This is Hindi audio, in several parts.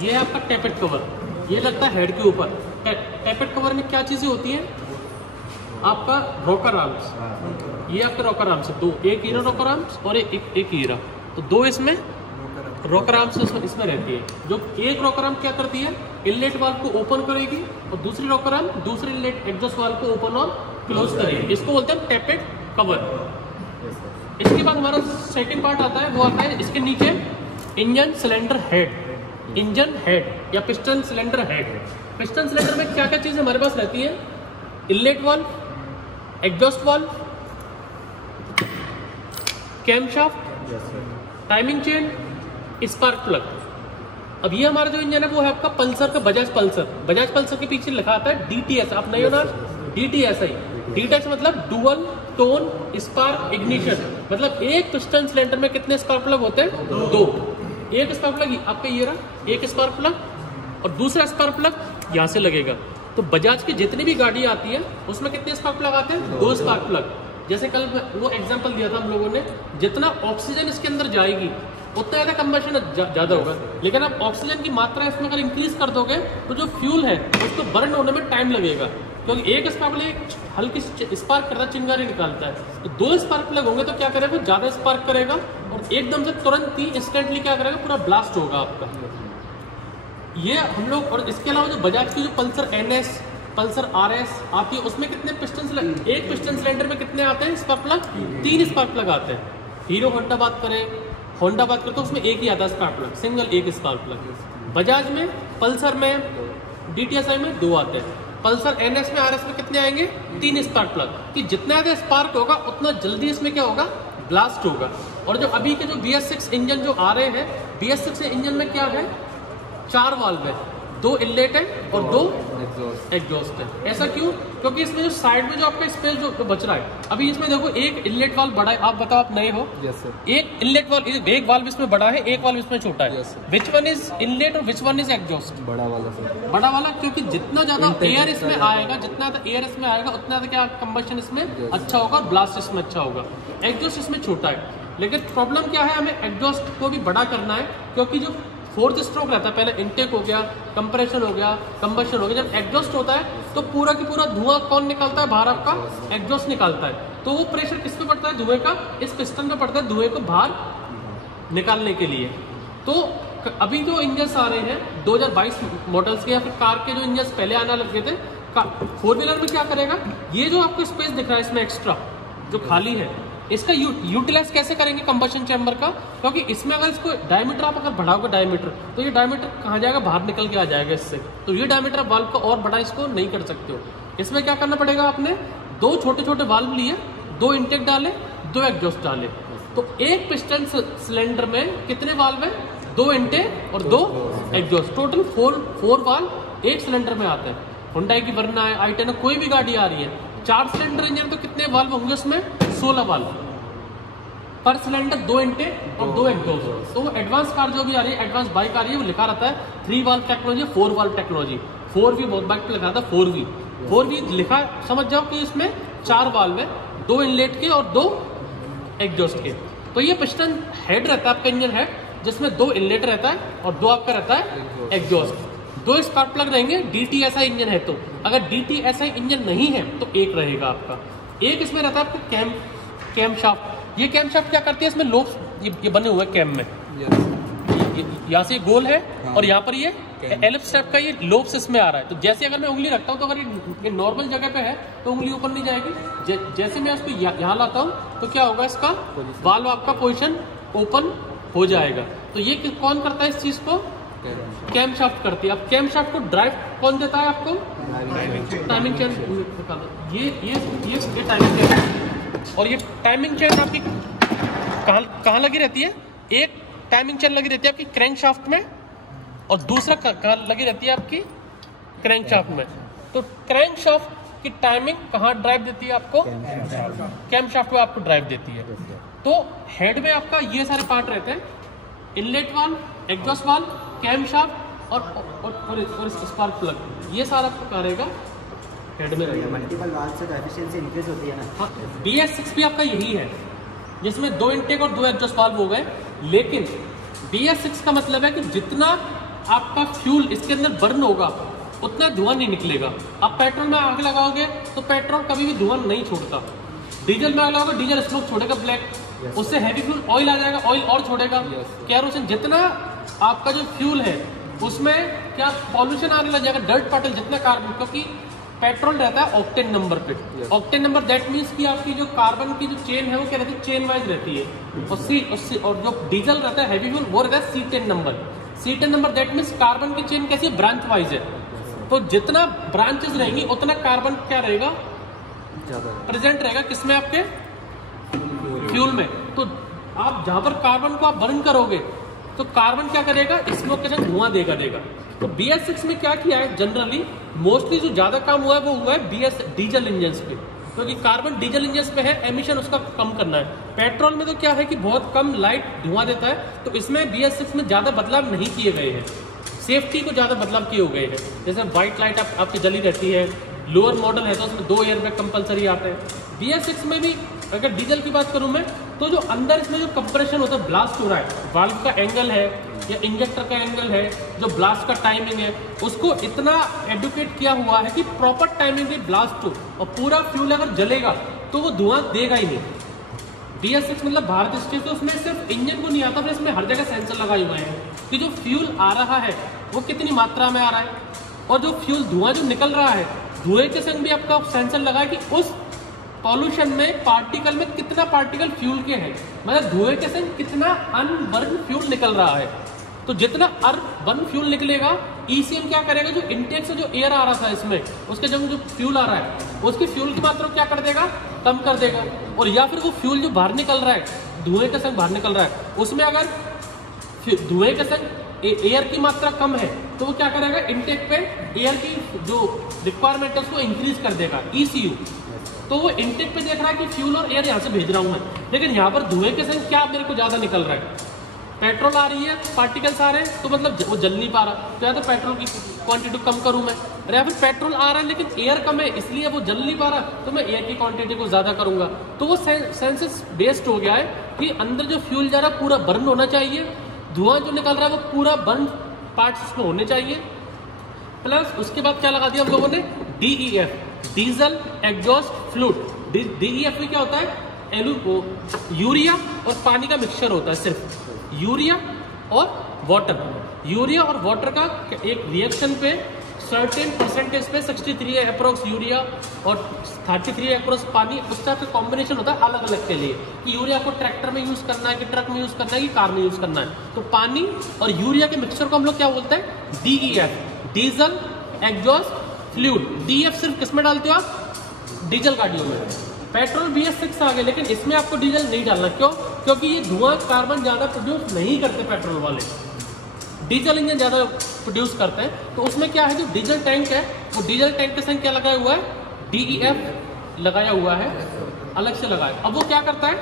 ये आपका टेपेट कवर, ये लगता है हेड के ऊपर। टेपेट कवर में क्या चीजें होती हैं? आपका रॉकर आर्म्स, ये आपके रॉकर आर्म्स है दो, एक हीरा रॉकर आर्म्स और एक हीरा, तो दो इसमें रॉकर आर्म्स इसमें रहती है। जो एक रॉकर आर्म क्या करती है, इनलेट वाल्व को ओपन करेगी और दूसरी रॉकर आर्म दूसरी इनलेट एग्जॉस्ट वाल्व को ओपन और क्लोज करेगी। इसको बोलते हैं टेपेट कवर। इसके बाद हमारा सेकंड पार्ट आता है, वो आता है इसके नीचे engine cylinder head, engine head या piston cylinder head. Piston cylinder में क्या क्या चीजें हमारे पास रहती है? Inlet valve, exhaust valve, camshaft, timing chain, spark plug. अब ये हमारा जो इंजन है वो है आपका पल्सर का बजाज पल्सर। बजाज पल्सर के पीछे लिखा आता है DTS, आप नहीं हो ना, DTSI। DTS मतलब डुअल टोन स्पार्क इग्निशन, मतलब एक पिस्टन सिलेंडर में कितने स्पार्क प्लग होते हैं? दो। एक स्पार्क प्लग आपका ये रहा, एक स्पार्क प्लग और दूसरा स्पार्क प्लग यहाँ से लगेगा। तो बजाज की जितनी भी गाड़ी आती है उसमें कितने स्पार्क प्लग आते हैं? दो स्पार्क प्लग। जैसे कल वो एग्जांपल दिया था हम लोगों ने, जितना ऑक्सीजन इसके अंदर जाएगी उतना ज़्यादा कंबशन ज़्यादा होगा, लेकिन आप ऑक्सीजन की मात्रा इसमें अगर इंक्रीज कर दोगे तो जो फ्यूल है उसको बर्न होने में टाइम लगेगा, क्योंकि एक स्पार्क प्लग हल्की स्पार्क करता है, चिंगारी निकालता है। तो दो स्पार्क प्लग होंगे तो क्या करेगा, ज़्यादा स्पार्क करेगा और एकदम से तुरंत ही इंस्टेंटली क्या करेगा, पूरा ब्लास्ट होगा आपका। ये हम लोग, और इसके अलावा जो बजाज की जो पल्सर NS, पल्सर RS आती है उसमें कितने पिस्टन, एक पिस्टन सिलेंडर में कितने आते हैं स्पार्क प्लग? 3 स्पार्क प्लग आते हैं। हीरो होंडा बात करें तो उसमें एक ही आता है स्पार्क प्लग, सिंगल एक स्पार्क प्लग। बजाज में, पल्सर में, DTSI में 2 आते हैं। पल्सर NS में, RS में कितने आएंगे? 3 स्पार्क प्लग। कि जितना ज़्यादा स्पार्क होगा उतना जल्दी इसमें क्या होगा, ब्लास्ट होगा। और जो अभी के जो BS6 इंजन जो आ रहे हैं, BS6 इंजन में क्या है, 4 वाल्व है, 2 इनलेट है और 2 एग्जॉस्ट है। ऐसा क्यों? क्योंकि इसमें जो साइड में जो आपका स्पेस जो बच रहा है, अभी इसमें देखो एक इनलेट वाल्व बड़ा है, आप बताओ, आप नए हो। yes, एक इनलेट वाल्व, एक वाल्व इसमें बड़ा है, एक वाल्व इसमें छोटा है। विच वन इज इनलेट और विच वन इज एग्जॉस्ट? बड़ा वाला सर, बड़ा वाला, क्योंकि जितना ज्यादा एयर इसमें आएगा, जितना ज्यादा एयर इसमें आएगा उतना ज्यादा क्या कंबशन इसमें अच्छा होगा और ब्लास्ट इसमें अच्छा होगा। एग्जॉस्ट इसमें छोटा है, लेकिन प्रॉब्लम क्या है, हमें एग्जॉस्ट को भी बड़ा करना है, क्योंकि जो 4th स्ट्रोक रहता है, पहले इनटेक हो गया, कंप्रेशन हो गया, कंबशन हो गया, जब एग्जॉस्ट होता है तो पूरा की पूरा धुआं कौन निकालता है बाहर? आपका एग्जॉस्ट निकालता है। तो वो प्रेशर किस पे पड़ता है? धुएं का इस पिस्टन पे पड़ता है, धुएं को बाहर निकालने के लिए। तो अभी जो इंजन्स आ रहे हैं 2022 मॉडल्स के, या फिर कार के जो इंजन्स पहले आना लगे थे, 4 व्हीलर में क्या करेगा, ये जो आपको स्पेस दिख रहा है इसमें एक्स्ट्रा जो खाली है, इसका यूटिलाइज कैसे करेंगे कंबशन चैम्बर का? क्योंकि इसमें अगर इसको डायमीटर आप अगर बढ़ाओगे डायमीटर, तो ये डायमीटर कहाँ जाएगा, बाहर निकल के आ जाएगा इससे। तो ये डायमीटर वाल्व को और बड़ा इसको नहीं कर सकते हो। इसमें क्या करना पड़ेगा, आपने 2 छोटे छोटे वाल्व लिए, 2 इंटेक डाले, 2 एग्जॉस्ट डाले। तो एक पिस्टन सिलेंडर में कितने वाल्व है? 2 इंटेक और 2 एग्जॉस्ट, टोटल 4 वाल्व एक सिलेंडर में आते हैं। हुंडई की वरना है, i10 है, कोई भी गाड़ी आ रही है, 4 सिलेंडर इंजन, तो कितने वाल्व होंगे उसमें? 16 वाल्व पर सिलेंडर, 2 इंटेक और 2 एग्जॉस्ट। तो वो एडवांस कार जो भी आ रही है, एडवांस बाइक आ रही है, वो लिखा रहता है 3 valve technology, 4 valve technology. 4V बहुत बाइक पे लिखा था 4V लिखा, समझ जाओ कि इसमें 4 वाल्व है, 2 इनलेट के और 2 एग्जॉस्ट के। तो ये पिस्टन हेड रहता है आपका, इंजन हेड, जिसमें 2 इनलेट रहता है और 2 आपका रहता है एग्जॉस्ट। 2 स्पार्क प्लग रहेंगे, DTSI इंजन है तो। अगर DTSI इंजन नहीं है तो 1 रहेगा आपका। एक इसमें रहता है आपका कैम शाफ्ट। ये कैम शाफ्ट क्या करती है, इसमें लोब्स ये बने हुए कैम में, यहाँ से गोल है और यहाँ पर ये एलिप्स टाइप का ये लोब्स इसमें आ रहा है। तो जैसे अगर मैं उंगली रखता हूँ तो अगर ये नॉर्मल जगह पे है तो उंगली ऊपर नहीं जाएगी। जैसे मैं उसको यहाँ लाता हूँ तो क्या होगा, इसका वाल्व आपका पोजीशन ओपन हो जाएगा। तो ये कौन करता है इस चीज को? कैम शाफ्ट करती है। अब कैम शाफ्ट को ड्राइव कौन देता है आपको? Timing chain. ये टाइमिंग चेन, और ये टाइमिंग चेन आपकी कहाँ लगी रहती है? एक टाइमिंग चेन लगी रहती है आपकी क्रैंकशाफ्ट में और दूसरा लगी रहती है आपकी क्रैंकशाफ्ट में। तो क्रैंकशाफ्ट की टाइमिंग कहाँ ड्राइव देती है आपको? कैमशाफ्ट में आपको ड्राइव देती है। तो हेड में आपका ये सारे पार्ट रहते हैं, inlet valve, exhaust valve, camshaft और स्पार्क प्लग, ये सारा आपको क्या रहेगा? हेड में रहेगा। मल्टीपल वाल्व से तो एफिशिएंसी इंक्रीज होती है ना। हाँ, BS6 भी आपका यही है, जिसमें 2 इनटेक और 2 एग्जॉस्ट वाल्व हो गए। लेकिन BS6 का मतलब है कि जितना आपका फ्यूल इसके अंदर बर्न होगा उतना धुआं नहीं निकलेगा। आप पेट्रोल में आग लगाओगे तो पेट्रोल कभी भी धुआं नहीं छोड़ता। डीजल में आग लगाओगे, डीजल स्मोक छोड़ेगा ब्लैक, उससे हैवी फ्यूल ऑयल आ जाएगा, ऑयल और छोड़ेगा। कैरोसिन, जितना आपका जो फ्यूल है उसमें क्या पॉल्यूशन आने लग जाएगा, डर्ट पार्टिकल, जितना कार्बन, क्योंकि पेट्रोल रहता है ऑक्टेन नंबर पे। ऑक्टेन नंबर दैट मीन्स कि आपकी जो कार्बन की जो चेन है वो क्या रहती है? चेन वाइज रहती है। और जो डीजल रहता है हैवी फ्यूल वो रहता है C10 number. C10 number that means carbon की चेन कैसी है? ब्रांच वाइज है। तो जितना ब्रांचेस रहेंगी उतना कार्बन क्या रहेगा? प्रेजेंट रहेगा किसमें? आपके फ्यूल में। तो आप जहां पर कार्बन को आप बर्न करोगे तो कार्बन क्या करेगा? स्मोक के साथ धुआं देगा। तो BS6 में क्या किया है? जनरली मोस्टली जो ज्यादा काम हुआ है वो हुआ है BS डीजल इंजन पे, क्योंकि कार्बन डीजल इंजन पे है, एमिशन उसका कम करना है। पेट्रोल में तो क्या है कि बहुत कम लाइट धुआं देता है, तो इसमें BS6 में ज्यादा बदलाव नहीं किए गए हैं। सेफ्टी को ज्यादा बदलाव किए हुए हैं, जैसे व्हाइट लाइट आपकी जली रहती है। लोअर मॉडल है तो उसमें 2 एयरबैग कंपलसरी आते हैं। BS6 में भी अगर डीजल की बात करूं मैं, तो जो अंदर इसमें जो कंप्रेशन होता है, ब्लास्ट हो रहा है, वाल्व का एंगल है या इंजेक्टर का एंगल है, जो ब्लास्ट का टाइमिंग है, उसको इतना एडुकेट किया हुआ है कि प्रॉपर टाइमिंग में ब्लास्ट हो, और पूरा फ्यूल अगर जलेगा तो वो धुआं देगा ही नहीं। BS6 मतलब भारत स्टेज, तो उसमें सिर्फ इंजन को नहीं आता, फिर इसमें हर जगह सेंसर लगाए हुए हैं कि जो फ्यूल आ रहा है वो कितनी मात्रा में आ रहा है, और जो फ्यूल धुआं जो निकल रहा है, धुएं के संग भी आपका सेंसर लगा है कि उस पॉल्यूशन में पार्टिकल में कितना पार्टिकल फ्यूल के हैं, मतलब धुएं के संग कितना अनबर्न फ्यूल निकल रहा है। तो जितना अनबर्न फ्यूल निकलेगा, ECM क्या करेगा? जो इनटेक से जो एयर आ रहा था इसमें, उसके जब जो फ्यूल आ रहा है उसकी फ्यूल की मात्रा क्या कर देगा? कम कर देगा। और या फिर वो फ्यूल जो बाहर निकल रहा है, धुएं के संग बाहर निकल रहा है, उसमें अगर धुएं के संग एयर की मात्रा कम है तो वो क्या करेगा? इनटेक पे एयर की जो रिक्वायरमेंट है उसको इंक्रीज कर देगा, ECU। तो वो इनटेक पे देख रहा है कि फ्यूल और एयर यहाँ से भेज रहा हूँ मैं, लेकिन यहाँ पर धुएं के संग क्या मेरे को ज्यादा निकल रहा है? पेट्रोल आ रही है, पार्टिकल्स आ रहे हैं, तो मतलब वो जल नहीं पा रहा, तो या तो पेट्रोल की क्वांटिटी कम करूँ मैं, और या फिर पेट्रोल आ रहा है लेकिन एयर कम है इसलिए वो जल नहीं पा रहा, तो मैं एयर की क्वांटिटी को ज्यादा करूंगा। तो वो सेंसस बेस्ड हो गया है कि अंदर जो फ्यूल जा रहा है पूरा बर्न होना चाहिए, धुआं जो निकल रहा है वो पूरा बर्न पार्ट्स उसमें होने चाहिए। प्लस उसके बाद क्या लगा दिया हम लोगों ने? DEF, diesel exhaust fluid. DEF में क्या होता है? यूरिया और पानी का मिक्सचर होता है, सिर्फ यूरिया और वाटर। यूरिया और वाटर का एक रिएक्शन पे सर्टेन परसेंटेज पे 63 अप्रोक्स यूरिया और 33 अप्रोक्स पानी, उस टाइप का कॉम्बिनेशन होता है अलग अलग के लिए, कि यूरिया को ट्रैक्टर में यूज करना है कि ट्रक में यूज करना है कि कार में यूज करना है। तो पानी और यूरिया के मिक्सचर को हम लोग क्या बोलते हैं? DEF, diesel exhaust fluid. DEF सिर्फ किस में डालते हो आप? डीजल गाड़ियों में। पेट्रोल BS6 आ गए, लेकिन इसमें आपको डीजल नहीं डालना। क्यों? क्योंकि ये धुआं कार्बन ज्यादा प्रोड्यूस नहीं करते पेट्रोल वाले, डीजल इंजन ज्यादा प्रोड्यूस करते हैं। तो उसमें क्या है, जो डीजल टैंक है वो डीजल टैंक के संग क्या लगाया हुआ है? DEF लगाया हुआ है, अलग से लगाया। अब वो क्या करता है?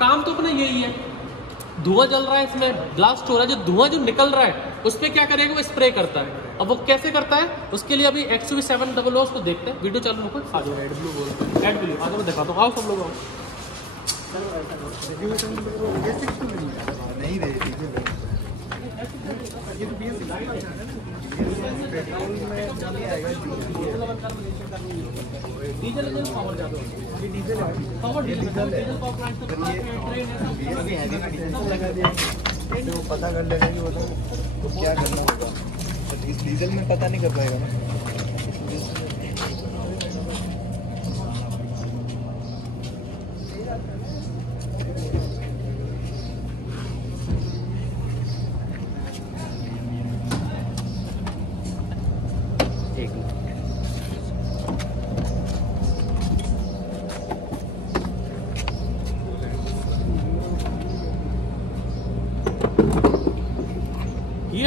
काम तो अपना यही है, धुआं जल रहा है, इसमें ब्लास्ट हो रहा है, जो धुआं जो निकल रहा है उस पर क्या करेगा? वो स्प्रे करता है। अब वो कैसे करता है उसके लिए अभी XUV700 उसको देखते हैं। वीडियो चालू रखो, आ जाओ। एड ब्लू आगे मैं दिखाता हूँ, आओ सब लोग आओ। नहीं दे डीजल इंजन पावर ज्यादा होता है, डीजल पावर तो पता कर लेगा कि वो तो क्या करना होगा। इस डीजल में पता नहीं कर पाएगा ना।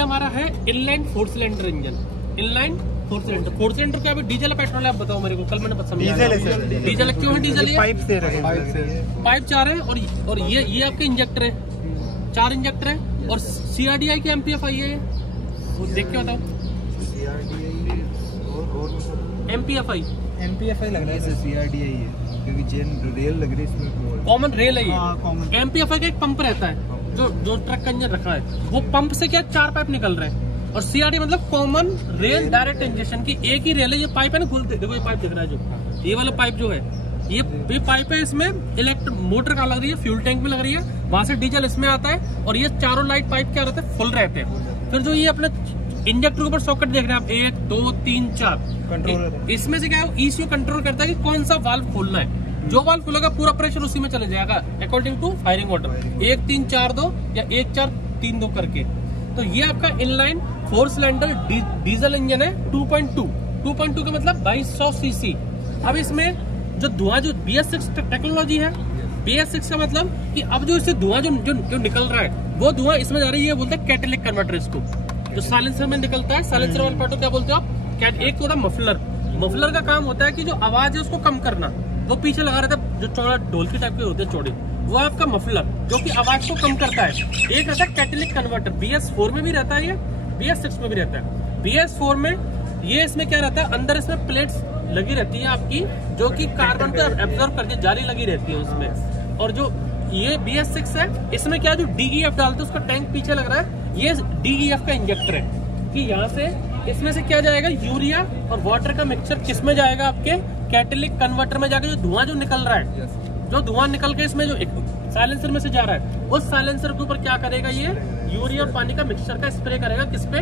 हमारा है inline 4 cylinder engine. Inline 4 cylinder क्या अभी डीजल है पेट्रोल है आप बताओ मेरे को, कल मैंने समझाया। डीजल क्यों है? डीजल पाइप से पाइप 4 है और ये आपके इंजेक्टर है, 4 इंजेक्टर है। और CRDI की MPFI है, वो देख के बताओ। MPFI लग रहा है CRDI है क्योंकि चेन रेल लग रही है इसमें, कॉमन रेल है ये। MPFI का एक पंप रहता है जो ट्रक का इंजन रखा है, वो पंप से क्या 4 पाइप निकल रहे हैं। और CRD मतलब कॉमन रेल डायरेक्ट इंजेक्शन की एक ही रेल है। ये पाइप है ना, खुलते देखो ये पाइप दिख रहा है, जो ये वाला पाइप जो है ये पाइप है, इसमें इलेक्ट्रिक मोटर का लग रही है, फ्यूल टैंक में लग रही है, वहां से डीजल इसमें आता है। और ये चारों लाइट पाइप क्या रहते हैं, फुल रहते हैं। फिर जो ये अपने इंजेक्टर के ऊपर सॉकेट देख रहे हैं आप, 1 2 3 4 कंट्रोलर, इसमें से क्या है ECU कंट्रोल करता है कि कौन सा वाल्व खोलना है। जो वाल्व खुलेगा पूरा प्रेशर उसी में चले जाएगा अकॉर्डिंग टू फायरिंग ऑर्डर, 1 3 4 2 या 1 4 3 2 करके। तो ये आपका इनलाइन 4 सिलेंडर डीजल इंजन है 2.2 का मतलब 2200 सीसी। अब इसमें जो धुआं जो BS6 टेक्नोलॉजी है, BS6 का मतलब कि अब जो इससे धुआं जो निकल रहा है वो धुआं इसमें जा रही है, बोलते हैं कैटेलिक कन्वर्टर। इसको जो साइलेंसर में निकलता है, साइलेंसर वाला पार्ट क्या बोलते हो आप? एक तो होता है मफलर का काम होता है कि जो आवाज है उसको कम करना, वो पीछे लगा रहता है जो चौड़ा ढोलकी टाइप के होते हैं चौड़े, वो आपका मफलर जो कि आवाज को कम करता है। एक रहता है कैटेलिक कन्वर्टर, BS4 में भी रहता है, ये BS6 में भी रहता है। BS4 में ये इसमें क्या रहता है, अंदर इसमें प्लेट्स लगी रहती है आपकी, जो कि कार्बन को एब्जॉर्ब करके जाली लगी रहती है उसमें। और जो ये BS6 है, इसमें क्या जो DEF डालते हैं, उसका टैंक पीछे लग रहा है, ये DEF का इंजेक्टर है कि यहाँ से इसमें से क्या जाएगा, यूरिया और वाटर का मिक्सचर किस में जाएगा, आपके कैटेलिक कन्वर्टर में जाकर जो धुआं जो निकल रहा है, जो धुआं निकल के इसमें जो साइलेंसर में से जा रहा है, उस साइलेंसर के ऊपर क्या करेगा, ये यूरिया और पानी का मिक्सचर का स्प्रे करेगा, किस पे,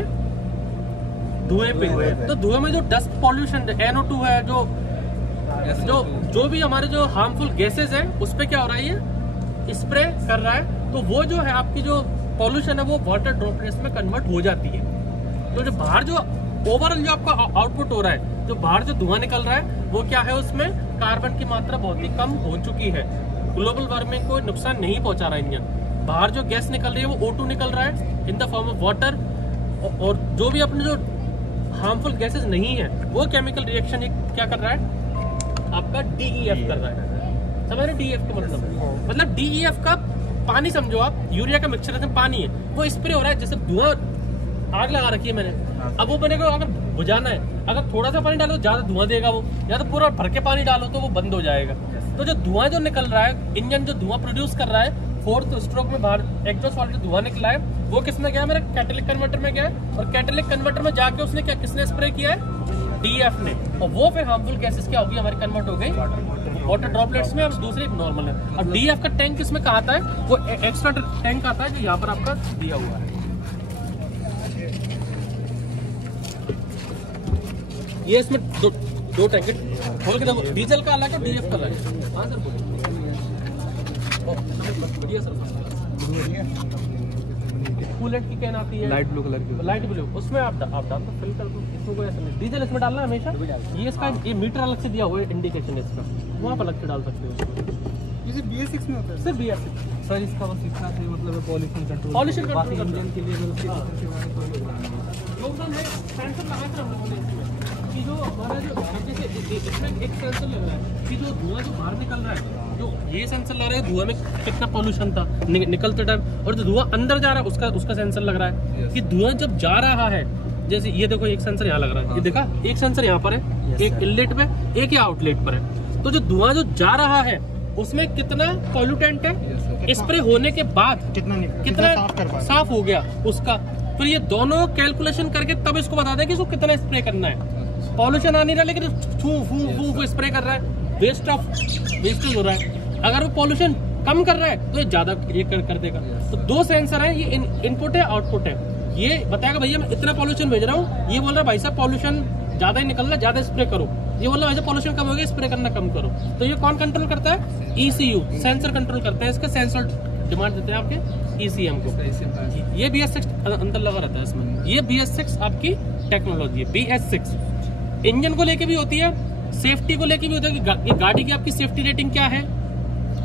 धुएं पे। तो धुएं में जो डस्ट पॉल्यूशन NO2 है, जो भी हमारे जो हार्मफुल गैसेज है, उस पे क्या हो रहा है, ये स्प्रे कर रहा है। तो वो जो है आपकी जो पॉल्यूशन है वो वाटर ड्रॉपलेट्स में कन्वर्ट हो जाती है। तो जो बाहर जो ओवरऑल जो आपका आउटपुट हो रहा है, जो बाहर जो धुआं निकल रहा है, वो क्या है, उसमें कार्बन की मात्रा बहुत ही कम हो चुकी है। ग्लोबल वार्मिंग को नुकसान नहीं पहुंचा रहा इंजन। बाहर जो गैस निकल रही है वो O2 निकल रहा है in the form of water, और जो भी अपने जो हार्मफुल गैसेस नहीं है वो केमिकल रिएक्शन क्या कर रहा है, आपका DEF कर रहा है। समझ रहे DEF का मतलब DEF का पानी समझो आप, यूरिया का मिक्सचर है, पानी है, वो स्प्रे हो रहा है। जैसे धुआं आग लगा रखी है मैंने, अब वो मैंने अगर बुझाना है, अगर थोड़ा सा पानी डालो ज्यादा धुआं देगा वो, या तो पूरा भर के पानी डालो तो वो बंद हो जाएगा। तो जो धुआं जो निकल रहा है, इंजन जो धुआं प्रोड्यूस कर रहा है, 4th स्ट्रोक में बाहर एग्जॉस्ट वाला जो धुआं निकला है, वो किसमें गया, मेरा कैटेलिक कन्वर्टर में गया है। और कैटेलिक कन्वर्टर में जाके उसने क्या, किसने स्प्रे किया है, DEF ने। और वो फिर हार्मफुल गैसेस क्या होगी, हमारी कन्वर्ट हो गई वाटर ड्रॉपलेट्स में, और दूसरी नॉर्मल है। अब DEF का टैंक किसमें कहा आता है, वो एक्स्ट्रा टैंक आता है जो यहाँ पर आपका दिया हुआ है। ये इसमें दो टैंक खोल के देखो, डीजल का अलग है, DEF का अलग है। हाँ सर बढ़िया सर। कूलेंट की कैन आती है लाइट ब्लू कलर की, लाइट ब्लू, उसमें आप डाल दो, फिल कर दो, इसमें कोई ऐसा नहीं। डीजल इसमें डालना है हमेशा, ये इसका ये मीटर अलग से दिया हुआ है, इंडिकेशन इसका, वो आप अलग से डाल सकते हो। ये BS6 में होता है सिर्फ BS6 सर, इसका बस इतना से मतलब पॉल्यूशन कंट्रोल इंजन के लिए योगदान है। सेंसर लगा कर हम लोगों ने इसमें कि जो हमारा जो जैसे इसमें एक सेंसर लग रहा है कि जो धुआं जो बाहर निकल रहा है, जो ये सेंसर लग रहा है धुआं में कितना पॉल्यूशन था निकलते टाइम, और जो धुआं अंदर जा रहा है उसका सेंसर लग रहा है कि धुआं जब जा रहा है। जैसे ये देखो, एक सेंसर यहाँ लग रहा है, ये देखा, एक सेंसर यहाँ पर है, एक इनलेट पे, एक आउटलेट पर है। तो जो धुआं जो जा रहा है उसमें कितना पॉल्यूटेंट है, स्प्रे होने के बाद कितना साफ हो गया उसका, फिर ये दोनों कैलकुलेशन करके तब इसको बता दें कि इसको कितना स्प्रे करना है। पॉल्यूशन आ नहीं रहा लेकिन फू स्प्रे कर रहा है, वेस्टेज हो रहा है। अगर वो पॉल्यूशन कम कर रहा है तो ये ज्यादा ये कर देगा। तो 2 सेंसर है, ये इनपुट है, आउटपुट है। ये बताएगा भैया मैं इतना पॉल्यूशन भेज रहा हूँ, ये बोल रहा है भाई साहब पॉल्यूशन ज्यादा ही निकल रहा है, ज्यादा स्प्रे करो। ये बोल रहा है पॉल्यूशन कम हो गया, स्प्रे करना कम करो। तो ये कौन कंट्रोल करता है, ECU सेंसर कंट्रोल करते हैं। इसके सेंसर डिमांड देते हैं आपके ECM को। ये BS6 अंदर लगा रहता है इसमें, ये BS6 आपकी टेक्नोलॉजी है। BS6 इंजन को लेके भी होती है, सेफ्टी को लेके भी होता है कि ये गाड़ी की आपकी सेफ्टी रेटिंग क्या है,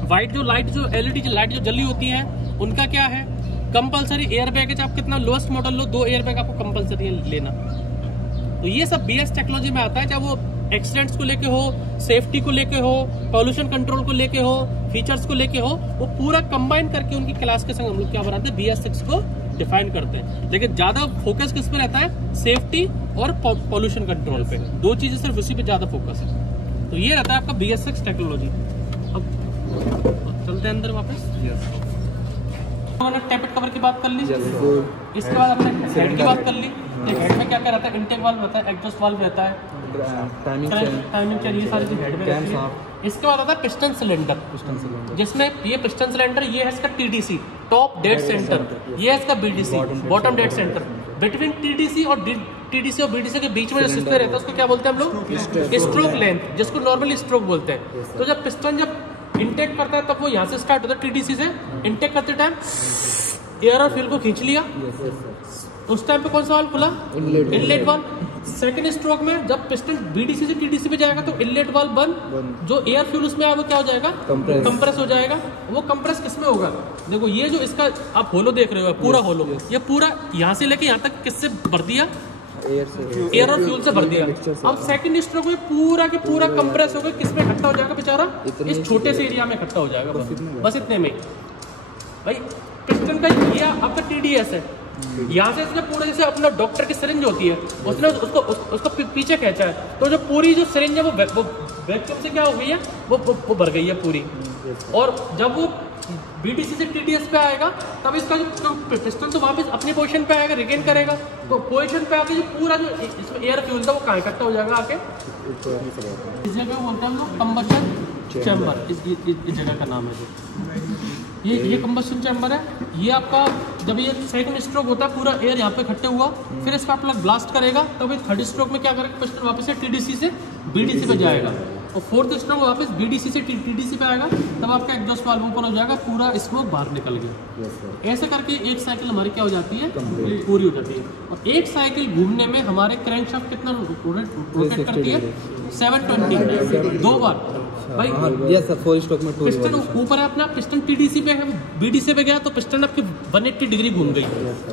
वाइट जो लाइट जो LED लाइट जो जली होती है उनका क्या है, कंपलसरी एयर बैग आप कितना लोएस्ट मॉडल लो, 2 एयर बैग आपको कंपलसरी लेना। तो ये सब BS टेक्नोलॉजी में आता है, चाहे वो एक्सीडेंट्स को लेके हो, सेफ्टी को लेके हो, पॉल्यूशन कंट्रोल को लेके हो, फीचर्स को लेके हो, वो पूरा कंबाइन करके उनकी क्लास के संग हम लोग क्या बनाते हैं, BS6 को डिफाइन करते हैं। लेकिन ज्यादा फोकस किस पे रहता है, सेफ्टी और पॉल्यूशन कंट्रोल पे, 2 चीजें सिर्फ उसी पे ज्यादा फोकस है। तो ये रहता है आपका BS6 टेक्नोलॉजी। अब चलते हैं अंदर वापस। हमने टैपेट कवर की बात कर ली, इसके बाद हमने हेड की बात कर ली। हेड में क्या क्या रहता है, इंटेक वाल्व रहता है, एग्जॉस्ट वाल्व रहता है, टाइमिंग चेन, ये सारी चीज हेड में रहती है। इसके बाद आता है पिस्टन सिलेंडर, जिसमें ये पिस्टन सिलेंडर, ये है इसका TDC टॉप डेड सेंटर, ये है इसका BDC bottom dead centre. Between TDC और BDC के बीच में जो सिस्टम रहता है उसको क्या बोलते हैं हम लोग, स्ट्रोक लेंथ, जिसको नॉर्मली स्ट्रोक बोलते हैं। तो जब पिस्टन जब इनटेक करता है तब वो यहाँ से स्टार्ट होता है, TDC से इनटेक करते टाइम एयर और फ्यूल को खींच लिया, उस टाइम पे कौन सा वाल्व खुला, इनलेट वाल्व। सेकंड स्ट्रोक में जब पिस्टन BDC से TDC पे जाएगा तो इनलेट वाल्व बंद, जो एयर फ्यूल उसमें आया वो क्या हो जाएगा, कंप्रेस हो जाएगा। वो कंप्रेस किसमें होगा, देखो ये जो इसका आप होलो देख रहे हो, पूरा होलो, ये पूरा यहाँ से लेके यहाँ तक किससे भर दिया, एयर और फ्यूल से भर दिया। अब सेकंड स्ट्रोक में पूरा के पूरा कंप्रेस होकर किसमें इकट्ठा हो जाएगा बेचारा, इस छोटे से एरिया में इकट्ठा हो जाएगा, बस इतने में। भाई पिस्टन का ये आपका TDS है, यहाँ से इसने पूरा जैसे अपना डॉक्टर की सिरिंज होती है, उसने उसको पीछे खींचा है, तो जो पूरी जो सिरिंज है वो वैक्यूम से क्या हो गई है, वो भर गई है पूरी। और जब वो BDC से TDS पे आएगा तब इसका जो पिस्टन तो वापस अपनी पोजीशन पे आएगा, रिगेन करेगा, तो पोजीशन पे आके जो पूरा जो इसमें एयर फ्यूल था वो कहाँ इकट्ठा हो जाएगा आके, इस जगह बोलते हैं हम लोग कंबशन चैम्बर, इस जगह का नाम है ये कंबशन चैम्बर है। ये आपका जब ये सेकंड स्ट्रोक होता है पूरा एयर यहाँ पे इकट्ठे हुआ, फिर इसका प्लग ब्लास्ट करेगा, तब ये थर्ड स्ट्रोक में क्या करेगा, पिस्टन वापस से TDC से BDC पे जाएगा, और फोर्थ स्ट्रोक वापस BDC से TDC पे आएगा, तब आपका एग्जॉस्ट वाल्व ऊपर हो जाएगा, पूरा स्मोक बाहर निकल गया। ऐसे करके एक साइकिल हमारी क्या हो जाती है, पूरी हो जाती है। और एक साइकिल घूमने में हमारे क्रैंकशाफ्ट कितना रोटेट करती है, 720, 2 बार। भाई पिस्टन ऊपर है अपना, पिस्टन TDC पे है, BDC पे गया तो पिस्टन आपकी 180 डिग्री घूम गई,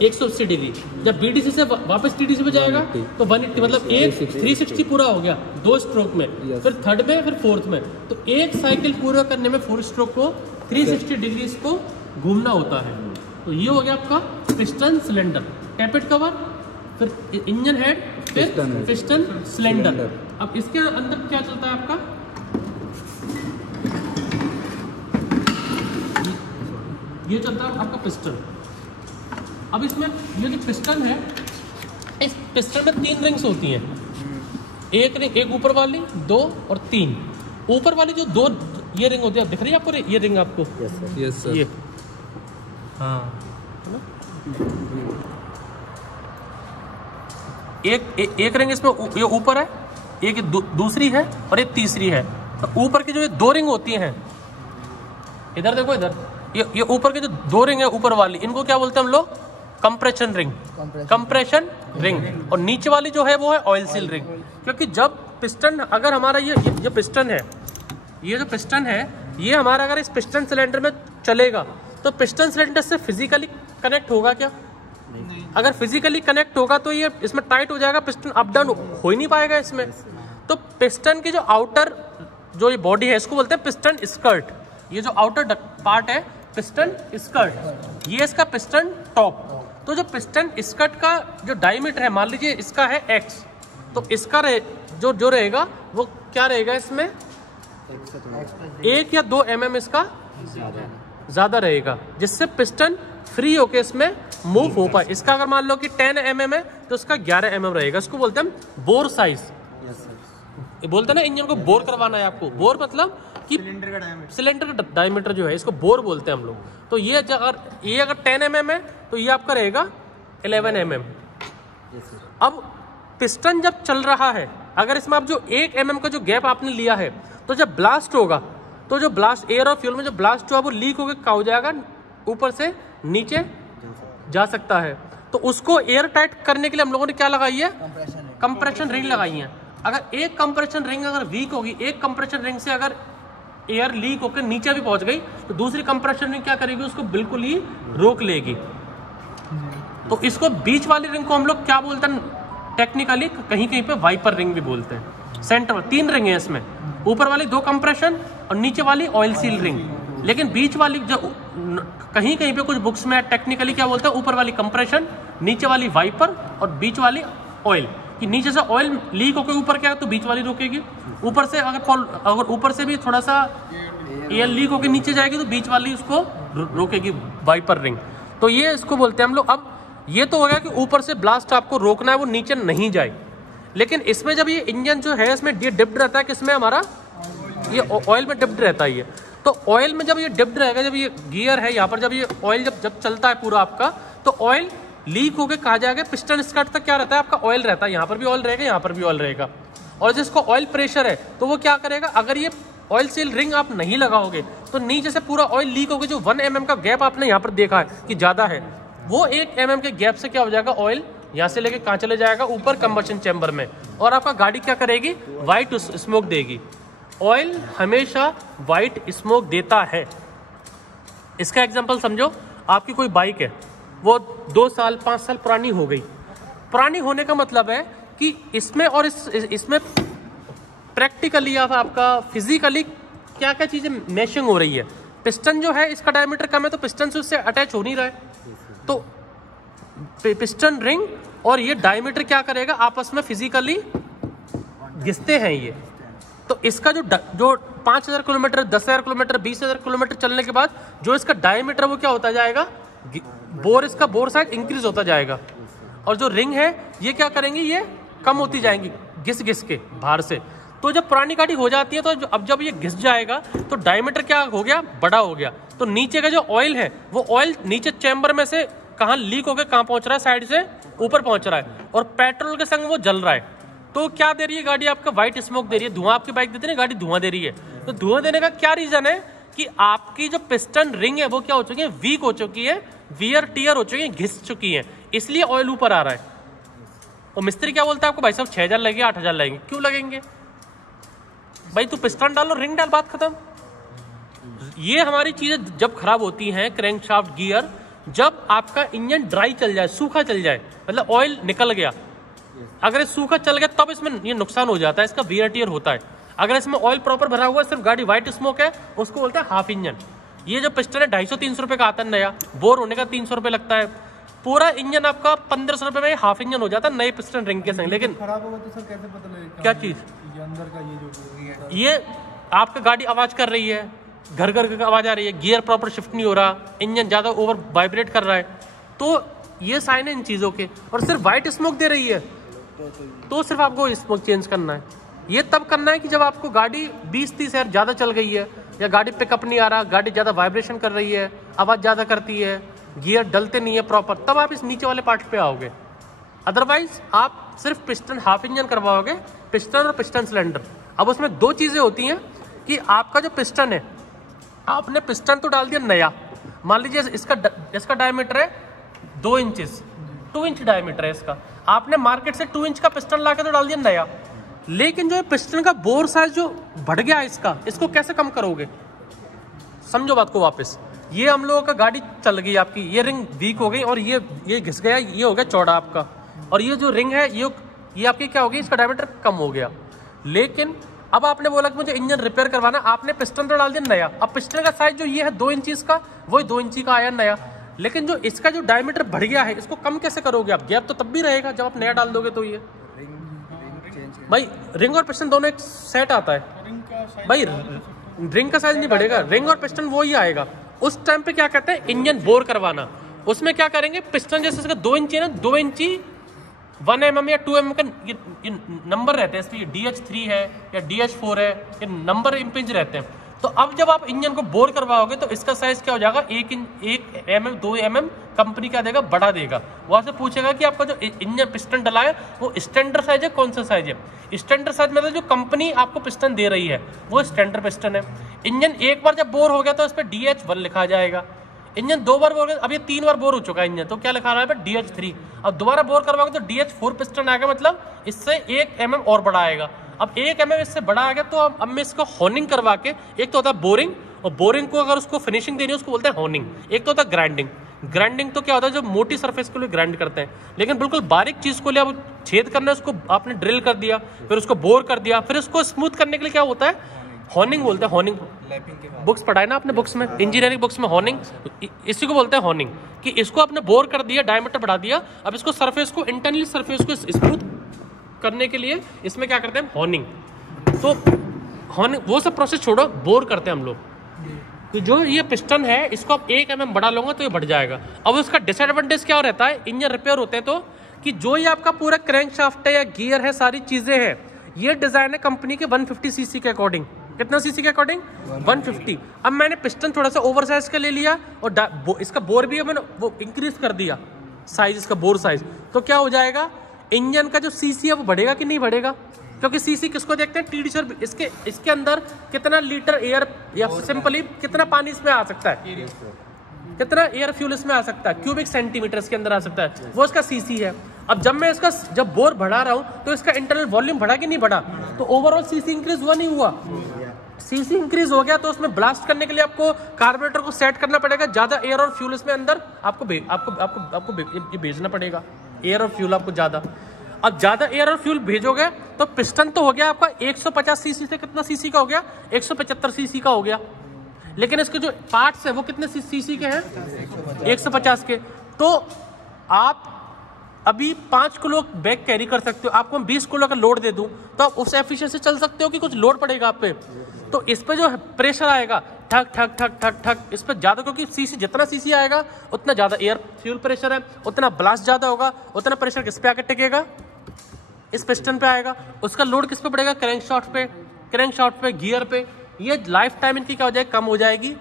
180 डिग्री। जब BDC से वापस TDC पे जाएगा तो 180 मतलब 360 पूरा हो गया 2 स्ट्रोक में, फिर थर्ड में, फिर फोर्थ में। तो एक साइकिल पूरा करने में 4 स्ट्रोक को 360 डिग्री इसको घूमना होता है। तो ये हो गया आपका पिस्टन सिलेंडर, टैपेट कवर, फिर इंजन हेड, फिर पिस्टन सिलेंडर। अब इसके अंदर क्या चलता है आपका, ये चलता है आपका पिस्टन। अब इसमें ये जो पिस्टन है, इस पिस्टन में 3 रिंग्स होती हैं, एक रिंग, एक ऊपर वाली, 2 और 3। ऊपर वाली जो 2 ये रिंग होती है, दिख रही है आपको ये रिंग आपको, यस सर, ये हाँ, एक रिंग इसमें ये ऊपर है, एक दूसरी है और एक तीसरी है। तो ऊपर की जो ये 2 रिंग होती हैं, इधर देखो, इधर ये ऊपर के जो 2 रिंग है ऊपर वाली, इनको क्या बोलते हैं हम लोग, कंप्रेशन रिंग, और नीचे वाली जो है वो है ऑयल सील रिंग। क्योंकि जब पिस्टन, अगर हमारा ये पिस्टन है, ये जो पिस्टन है ये हमारा अगर इस पिस्टन सिलेंडर में चलेगा तो पिस्टन सिलेंडर से फिजिकली कनेक्ट होगा क्या, अगर फिजिकली कनेक्ट होगा तो ये इसमें टाइट हो जाएगा, पिस्टन अप डाउन हो ही नहीं पाएगा इसमें। तो पिस्टन की जो आउटर जो ये बॉडी है इसको बोलते हैं पिस्टन स्कर्ट। ये जो आउटर पार्ट है पिस्टन स्कर्ट, ये इसका पिस्टन टॉप। तो जो पिस्टन स्कर्ट का जो डायमीटर है, मान लीजिए इसका है x, तो इसका जो रहेगा वो क्या रहेगा, इसमें 1 या 2 mm इसका ज्यादा रहेगा, जिससे पिस्टन फ्री होके इसमें मूव हो पाए। इसका अगर मान लो कि 10 mm है तो उसका 11 mm रहेगा। इसको बोलते हैं बोर साइज। बोलते हैं ना इंजन को बोर करवाना है आपको, बोर मतलब कि सिलेंडर का डायमीटर जो है इसको बोर बोलते हैं हम लोग। तो ये अगर 10 mm है तो ये आपका रहेगा 11 mm। अब पिस्टन जब चल रहा है, अगर इसमें आप जो 1 mm का जो गैप आपने लिया है, तो जब ब्लास्ट होगा तो जो ब्लास्ट एयर और फ्यूल में जो ब्लास्ट हुआ वो लीक होकर क्या हो जाएगा, ऊपर से नीचे जा सकता है। तो उसको एयर टाइट करने के लिए हम लोगों ने क्या लगाई है, कंप्रेशन रिंग लगाई है। अगर एक कंप्रेशन रिंग अगर वीक होगी, एक कंप्रेशन रिंग से अगर एयर लीक होकर नीचे भी पहुंच गई तो दूसरी कंप्रेशन रिंग क्या करेगी, उसको बिल्कुल ही रोक लेगी। तो इसको बीच वाली रिंग को हम लोग क्या बोलते हैं टेक्निकली, कहीं कहीं पे वाइपर रिंग भी बोलते हैं। सेंटर 3 रिंग है इसमें, ऊपर वाली 2 कंप्रेशन और नीचे वाली ऑयल सील रिंग। लेकिन बीच वाली जो कहीं कहीं पे कुछ बुक्स में टेक्निकली क्या बोलते हैं, ऊपर वाली कंप्रेशन, नीचे वाली वाइपर और बीच वाली ऑयल। कि नीचे से ऑयल लीक होकर ऊपर क्या है तो बीच वाली रोकेगी, ऊपर से अगर ऊपर से भी थोड़ा सा एयर लीक होकर नीचे जाएगी तो बीच वाली उसको रोकेगी, वाइपर रिंग। तो ये इसको बोलते हैं हम लोग। अब ये तो हो गया कि ऊपर से ब्लास्ट आपको रोकना है वो नीचे नहीं जाए। लेकिन इसमें जब ये इंजन जो है इसमें ये डिप्ड रहता है, किसमें हमारा ये ऑयल में डिप्ड रहता है ये। तो ऑयल में जब ये डिप्ड रहेगा, जब ये गियर है यहाँ पर, जब ये ऑयल जब चलता है पूरा आपका, तो ऑयल लीक होकर कहा जाएगा पिस्टन स्कर्ट तक क्या रहता है आपका ऑयल रहता है। यहाँ पर भी ऑयल रहेगा, यहाँ पर भी ऑयल रहेगा। और जिसको ऑयल प्रेशर है तो वो क्या करेगा, अगर ये ऑयल सील रिंग आप नहीं लगाओगे तो नीचे से पूरा ऑयल लीक होकर जो 1 mm का गैप आपने यहाँ पर देखा है कि ज़्यादा है, वो 1 mm के गैप से क्या हो जाएगा, ऑयल यहाँ से लेके कहाँ चले जाएगा, ऊपर कंबशन चैम्बर में। और आपका गाड़ी क्या करेगी, वाइट स्मोक देगी। ऑयल हमेशा वाइट स्मोक देता है। इसका एग्जांपल समझो, आपकी कोई बाइक है, वो 2 साल 5 साल पुरानी हो गई। पुरानी होने का मतलब है कि इसमें और इसमें प्रैक्टिकली आपका फिजिकली क्या क्या चीज़ें मैशिंग हो रही है। पिस्टन जो है इसका डायमीटर कम है तो पिस्टन से उससे अटैच हो नहीं रहा है, तो पिस्टन रिंग और ये डायमीटर क्या करेगा, आपस में फिजिकली घिसते हैं ये। तो इसका जो 5000 किलोमीटर, 10,000 किलोमीटर, 20,000 किलोमीटर चलने के बाद जो इसका डायमीटर वो क्या होता जाएगा, इसका बोर साइड इंक्रीज होता जाएगा। और जो रिंग है ये क्या करेंगी, ये कम होती जाएंगी घिस घिस के बाहर से। तो जब पुरानी गाड़ी हो जाती है तो अब जब ये घिस जाएगा तो डायमीटर क्या हो गया, बड़ा हो गया। तो नीचे का जो ऑयल है वो ऑयल नीचे चैम्बर में से कहाँ लीक होकर कहाँ पहुंच रहा है, साइड से ऊपर पहुंच रहा है और पेट्रोल के संग वो जल रहा है। तो क्या दे रही है गाड़ी, आपका व्हाइट स्मोक दे रही है, धुआं। आपकी बाइक देती है, गाड़ी धुआं दे रही है। तो धुआं देने का क्या रीजन है कि आपकी जो पिस्टन रिंग है वो क्या हो चुकी है, वीक हो चुकी है, वियर टियर हो चुकी है, घिस चुकी है, इसलिए ऑयल ऊपर आ रहा है। और मिस्त्री क्या बोलता है आपको, भाई साहब 6000 लगेंगे, 8000 लगेंगे। क्यों लगेंगे भाई, तू पिस्टन डालो, रिंग डाल, बात खत्म। ये हमारी चीजें जब खराब होती हैं, क्रैंकशाफ्ट, गियर, जब आपका इंजन ड्राई चल जाए, सूखा चल जाए, मतलब ऑयल निकल गया, अगर ये सूखा चल गया तब इसमें ये नुकसान हो जाता है, इसका वियर टियर होता है। अगर इसमें ऑयल प्रॉपर भरा हुआ है, सिर्फ गाड़ी व्हाइट स्मोक है, उसको बोलते हैं हाफ इंजन। ये जो पिस्टन है 250-300 रुपये का आता है नया, बोर होने का 300 रुपये लगता है, पूरा इंजन आपका 1500 रुपये में हाफ इंजन हो जाता है नए पिस्टन रिंग के संग। लेकिन खराब होगा तो सर कैसे पता लगेगा क्या चीज, ये अंदर का ये जो ये आपका गाड़ी आवाज कर रही है, घर घर आवाज आ रही है, गियर प्रॉपर शिफ्ट नहीं हो रहा, इंजन ज्यादा ओवर वाइब्रेट कर रहा है, तो ये साइन है इन चीजों के। और सिर्फ व्हाइट स्मोक दे रही है तो सिर्फ आपको स्मोक चेंज करना है। ये तब करना है कि जब आपको गाड़ी 20-30 हज़ार ज़्यादा चल गई है, या गाड़ी पिकअप नहीं आ रहा, गाड़ी ज़्यादा वाइब्रेशन कर रही है, आवाज़ ज़्यादा करती है, गियर डलते नहीं है प्रॉपर, तब आप इस नीचे वाले पार्ट पे आओगे। अदरवाइज आप सिर्फ पिस्टन हाफ इंजन करवाओगे, पिस्टन और पिस्टन सिलेंडर। अब उसमें 2 चीज़ें होती हैं कि आपका जो पिस्टन है, आपने पिस्टन तो डाल दिया नया, मान लीजिए इसका डायमीटर है 2 इंचेस, 2 इंच डायमीटर है इसका, आपने मार्केट से 2 इंच का पिस्टन ला के तो डाल दिया नया। लेकिन जो पिस्टन का बोर साइज जो बढ़ गया है इसको कैसे कम करोगे, समझो बात को वापस। ये हम लोगों का गाड़ी चल गई आपकी, ये रिंग वीक हो गई और ये घिस गया, ये हो गया चौड़ा आपका, और ये जो रिंग है ये आपकी क्या हो गई, इसका डायमीटर कम हो गया। लेकिन अब आपने बोला कि मुझे इंजन रिपेयर करवाना, आपने पिस्टन तो डाल दिया नया। अब पिस्टन का साइज जो ये है 2 इंच का, वही 2 इंची का आया नया, लेकिन जो इसका जो डायमीटर बढ़ गया है इसको कम कैसे करोगे आप, गैप तो तब भी रहेगा जब आप नया डाल दोगे। तो ये भाई रिंग और पिस्टन दोनों एक सेट आता है भाई, रिंग का साइज नहीं बढ़ेगा, रिंग और पिस्टन वो ही आएगा। उस टाइम पे क्या कहते हैं, इंजन बोर करवाना, उसमें क्या करेंगे, पिस्टन जैसे इसका 2 इंची है ना, 2 इंची 1 mm या 2 mm का ये नंबर रहते हैं, इसलिए DH3 है या DH4 है, ये नंबर इंपिंज रहते हैं। तो अब जब आप इंजन को बोर करवाओगे तो इसका साइज क्या हो जाएगा, 1 mm 2 mm कंपनी क्या देगा, बड़ा देगा। वहां से पूछेगा कि आपका जो इंजन पिस्टन डला है वो स्टैंडर्ड साइज है, कौन सा साइज है। स्टैंडर्ड साइज मतलब जो कंपनी आपको पिस्टन दे रही है वो स्टैंडर्ड पिस्टन है। इंजन एक बार जब बोर हो गया तो इस पर DH1 लिखा जाएगा। इंजन 2 बार बोर हो गया, अब ये 3 बार बोर हो चुका है इंजन, तो क्या लिखा रहा है, DH3। अब दोबारा बोर करवाओगे तो DH4 पिस्टन आएगा, मतलब इससे 1 mm और बड़ा आएगा। अब 1 mm इससे बड़ा आ गया तो अब मैं इसको हॉर्निंग करवा के, एक तो होता है बोरिंग और बोरिंग को अगर उसको फिनिशिंग देनी है उसको बोलते हैं होनिंग। एक तो होता है ग्राइंडिंग। ग्राइंडिंग तो क्या होता है, जो मोटी सरफेस के लिए ग्राइंड करते हैं, लेकिन बिल्कुल बारीक चीज को लिए आप छेद करना है, उसको आपने ड्रिल कर दिया, फिर उसको बोर कर दिया, फिर उसको स्मूथ करने के लिए क्या होता है, होनिंग बोलते हैं। होनिंग बुक्स पढ़ाए ना आपने, बुक्स में, इंजीनियरिंग बुक्स में होनिंग, इसी को बोलते हैं होनिंग, कि इसको आपने बोर कर दिया, डायमीटर बढ़ा दिया, अब इसको सरफेस को, इंटरनली सरफेस को स्मूथ करने के लिए इसमें क्या करते हैं, होनिंग। तो होनिंग वो सब प्रोसेस छोड़ो, बोर करते हैं हम लोग। तो जो ये पिस्टन है इसको आप 1 mm बढ़ा लोगे तो ये बढ़ जाएगा। अब उसका डिसएडवांटेज क्या रहता है, इंजन रिपेयर होते हैं तो, कि जो ये आपका पूरा क्रैंक शाफ्ट है या गियर है, सारी चीजें हैं, ये डिजाइन है कंपनी के 150 सीसी के अकॉर्डिंग। कितना सीसी के अकॉर्डिंग, 150। अब मैंने पिस्टन थोड़ा सा ओवर साइज का ले लिया और इसका बोर भी मैंने वो इंक्रीज कर दिया साइज, इसका बोर साइज, तो क्या हो जाएगा, इंजन का जो सीसी है वो बढ़ेगा कि नहीं बढ़ेगा, क्योंकि सीसी किसको देखते हैं, टीडीसी। इसके अंदर कितना लीटर एयर या सिंपली कितना पानी इसमें आ सकता है, कितना एयर फ्यूल इसमें आ सकता है, क्यूबिक सेंटीमीटर इसके अंदर आ सकता है, वो इसका सीसी है। अब जब मैं इसका जब बोर बढ़ा रहा हूं तो इसका इंटरनल वॉल्यूम बढ़ा कि नहीं बढ़ा, तो ओवरऑल सीसी इंक्रीज हुआ नहीं हुआ, सीसी इंक्रीज हो गया। तो उसमें ब्लास्ट करने के लिए आपको कार्बोरेटर को सेट करना पड़ेगा, ज्यादा एयर और फ्यूल इसमें अंदर आपको ये भेजना पड़ेगा, एयर और फ्यूल आपको ज्यादा। अब ज्यादा एयर और फ्यूल भेजोगे तो पिस्टन तो हो गया आपका 150 सीसी से कितना सीसी का हो गया, 175 सीसी का हो गया, लेकिन इसके जो पार्ट्स है वो कितने सीसी के हैं, 150 के। तो आप अभी 5 किलो बैग कैरी कर सकते हो, आपको 20 किलो का लोड दे दूं तो आप उस एफिशिएंसी से चल सकते हो कि कुछ लोड पड़ेगा आप पे, तो इस पे जो प्रेशर आएगा ठक ठक ठक ठक ठक, इस पे ज्यादा, क्योंकि सीसी जितना सीसी आएगा उतना ज्यादा एयर फ्यूल प्रेशर है, उतना ब्लास्ट ज्यादा होगा, उतना प्रेशर किस पे आके टिकेगा, इस पिस्टन पे आएगा। उसका लोड किस पे पड़ेगा, क्रैंक शाफ्ट पे, गियर पे। ये लाइफ टाइम इनकी क्या हो जाएगी, कम हो जाएगी,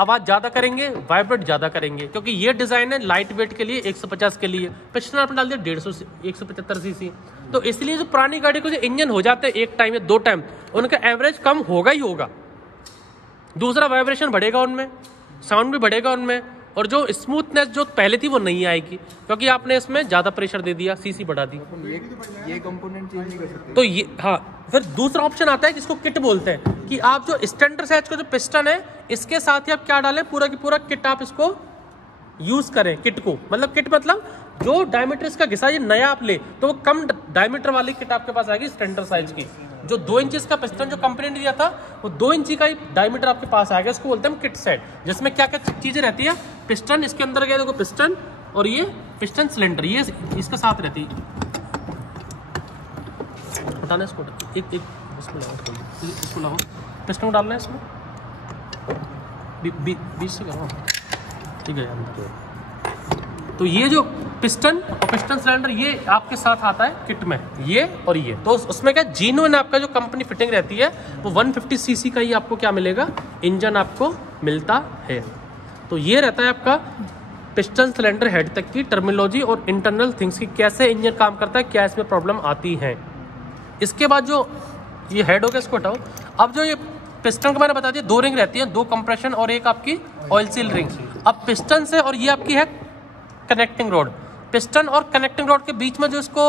आवाज ज्यादा करेंगे, वाइब्रेट ज्यादा करेंगे, क्योंकि ये डिजाइन है लाइट वेट के लिए, 150 के लिए। पिस्टन आपने डाल दिया 150 175 सीसी, तो इसलिए जो पुरानी गाड़ी को जो इंजन हो जाते हैं 1 टाइम या 2 टाइम, उनका एवरेज कम होगा ही होगा। दूसरा वाइब्रेशन बढ़ेगा उनमें, साउंड भी बढ़ेगा उनमें, और जो स्मूथनेस जो पहले थी वो नहीं आएगी, क्योंकि आपने इसमें ज्यादा प्रेशर दे दिया, सीसी बढ़ा दी। ये कंपोनेंट चेंज नहीं कर सकते तो ये, हाँ, फिर दूसरा ऑप्शन आता है जिसको किट बोलते हैं, कि आप जो स्टैंडर्ड साइज का जो पिस्टन है इसके साथ ही आप क्या डालें, पूरा की पूरा किट आप इसको यूज करें। किट को मतलब, किट मतलब जो डायमीटर इसका घिसा ये नया आप ले तो वो कम डायमीटर वाली किट आपके पास आएगी स्टैंडर्ड साइज की। जो 2 इंच का पिस्टन जो कंपनी ने दिया था वो 2 इंच का ही डायमीटर आपके पास आएगा, इसको बोलते हैं हम किट सेट, जिसमें क्या क्या चीजें रहती है, पिस्टन इसके अंदर गया देखो, पिस्टन और ये पिस्टन सिलेंडर, ये इसके साथ रहती है। हटाना इसको, एक इसको लगाओ, पिस्टन को डालना है इसमें, बीच से करो, ठीक है। तो ये जो पिस्टन और पिस्टन सिलेंडर ये आपके साथ आता है किट में, ये और ये। तो उसमें क्या जीन्युइन आपका जो कंपनी फिटिंग रहती है वो 150 सीसी का ही आपको क्या मिलेगा, इंजन आपको मिलता है। तो ये रहता है आपका पिस्टन सिलेंडर हेड तक की टर्मिनोलॉजी और इंटरनल थिंग्स की, कैसे इंजन काम करता है, क्या इसमें प्रॉब्लम आती है। इसके बाद जो ये हेड हो गया इसको हटाओ। अब जो ये पिस्टन को मैंने बता दिया 2 रिंग रहती है, 2 कंप्रेशन और एक आपकी ऑयल सील रिंग। अब पिस्टन से और ये आपकी है कनेक्टिंग रोड, पिस्टन और कनेक्टिंग रोड के बीच में जो इसको,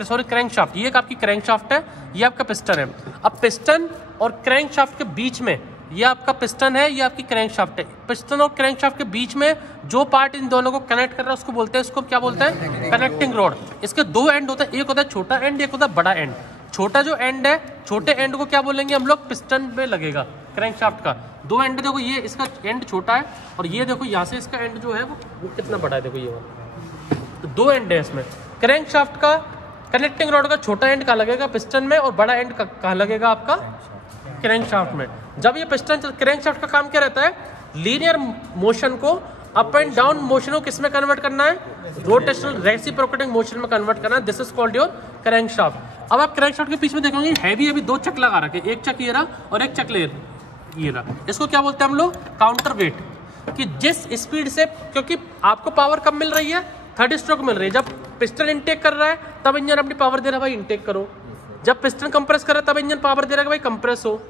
सॉरी क्रैंक शाफ्ट, ये एक आपकी क्रैंक शाफ्ट है, ये आपका पिस्टन है। अब पिस्टन और क्रैंक शाफ्ट के बीच में ये आपका पिस्टन है, ये आपकी क्रैंक शाफ्ट है। पिस्टन और क्रैंक शाफ्ट के बीच में जो पार्ट इन दोनों को कनेक्ट कर रहा है उसको बोलते हैं, इसको क्या बोलते हैं, कनेक्टिंग रोड। इसके 2 एंड होते हैं, एक होता है छोटा एंड, एक होता है बड़ा एंड। छोटा जो एंड है, छोटे एंड को क्या बोलेंगे हम लोग, पिस्टन पे लगेगा क्रैंक शाफ्ट का। 2 एंड देखो, ये इसका एंड छोटा है और ये देखो यहाँ से इसका एंड जो है वो कितना बड़ा है, देखो ये वाला। तो 2 एंड है इसमें। क्रैंक शाफ्ट का कनेक्टिंग रोड का छोटा एंड कहाँ लगेगा, पिस्टन में, और बड़ा एंड कहाँ लगेगा आपका, क्रैंक शाफ्ट में। जब ये पिस्टन, क्रैंक शाफ्ट का काम क्या रहता है, लीनियर मोशन को अप एंड डाउन मोशन को किस में कन्वर्ट करना है, रोटेशनल रेसिप्रोकेटिंग मोशन में कन्वर्ट करना है। This is called your crank shaft. अब आप क्रैंक शाफ्ट के पीछे में देखोगे हैवी 2 चक लगा रखे, एक चक ये रहा और एक चक ये रहा। इसको क्या बोलते हैं हम लोग, काउंटर वेट, कि जिस स्पीड से, क्योंकि आपको पावर कब मिल रही है, 3rd स्ट्रोक मिल रही है। जब पिस्टन इनटेक कर रहा है तब इंजन अपनी पावर दे रहा है, भाई इनटेक करो। जब पिस्टन कंप्रेस कर रहा है तब इंजन पावर दे रहा है, भाई कंप्रेस हो।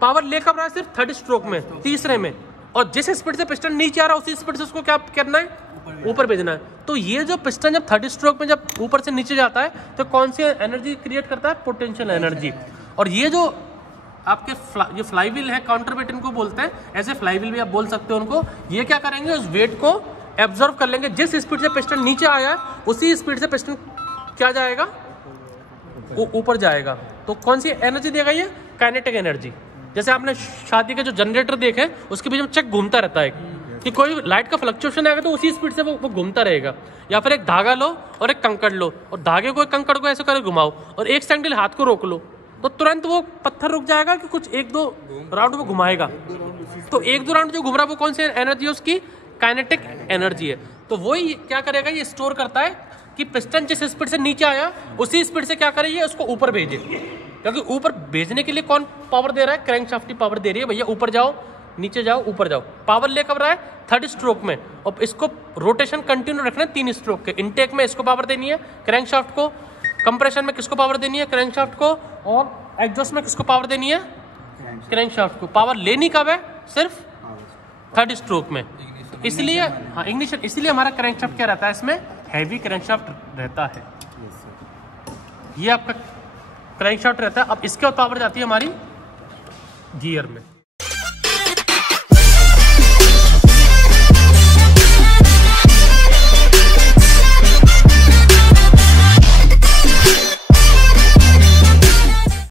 पावर लेकर रहा है सिर्फ 3rd स्ट्रोक में, तीसरे में, और जिस स्पीड से पिस्टन नीचे आ रहा है उसी स्पीड से उसको क्या करना है, ऊपर भेजना है। तो ये जो पिस्टन जब 3rd स्ट्रोक में जब ऊपर से नीचे जाता है तो कौन सी एनर्जी क्रिएट करता है, पोटेंशियल एनर्जी। और ये जो आपके ये फ्लाई व्हील है, काउंटर वेट इनको बोलते हैं, ऐसे फ्लाई व्हील भी आप बोल सकते हो उनको। ये क्या करेंगे, उस वेट को एब्जॉर्व कर लेंगे। जिस स्पीड से पिस्टन नीचे आया है उसी स्पीड से पिस्टन क्या जाएगा, ऊपर जाएगा। तो कौन सी एनर्जी देगा ये, काइनेटिक एनर्जी। जैसे आपने शादी के जो जनरेटर देखे उसके बीच में चेक घूमता रहता है कि कोई लाइट का फ्लक्चुएशन आएगा तो उसी स्पीड से वो घूमता रहेगा। या फिर एक धागा लो और एक कंकड़ लो और धागे को, एक कंकड़ को ऐसे करके घुमाओ और एक सेकंड हाथ को रोक लो तो तुरंत वो पत्थर रुक जाएगा कि कुछ 1-2 राउंड वो घुमाएगा। तो 1-2 राउंड जो घूम रहा है वो कौन सी एनर्जी है, उसकी काइनेटिक एनर्जी है। तो वही क्या करेगा, ये स्टोर करता है कि पिस्टन जिस स्पीड से नीचे आया उसी स्पीड से क्या करें, उसको ऊपर भेजे। क्योंकि ऊपर भेजने के लिए कौन पावर दे रहा है, क्रैंकशाफ्ट की पावर दे रही है। भैया ऊपर जाओ, नीचे जाओ, ऊपर जाओ। पावर ले कब रहा है, 3rd स्ट्रोक में। और इसको रोटेशन कंटिन्यू रखना है 3 स्ट्रोक के। इनटेक में इसको पावर देनी है क्रैंकशाफ्ट को, कंप्रेशन में किसको पावर देनी है, क्रैंकशाफ्ट को, और एग्जॉस्ट में किसको पावर देनी है, क्रैंकशाफ्ट को। पावर लेनी कब है, सिर्फ 3rd स्ट्रोक में। इसलिए हाँ, इग्निशन, इसलिए हमारा क्रैंकशाफ्ट क्या रहता है, इसमें हैवी क्रैंकशाफ्ट रहता है। ये आपका क्रैंकशाफ्ट रहता है। अब इसके बाद पावर जाती है हमारी गियर में।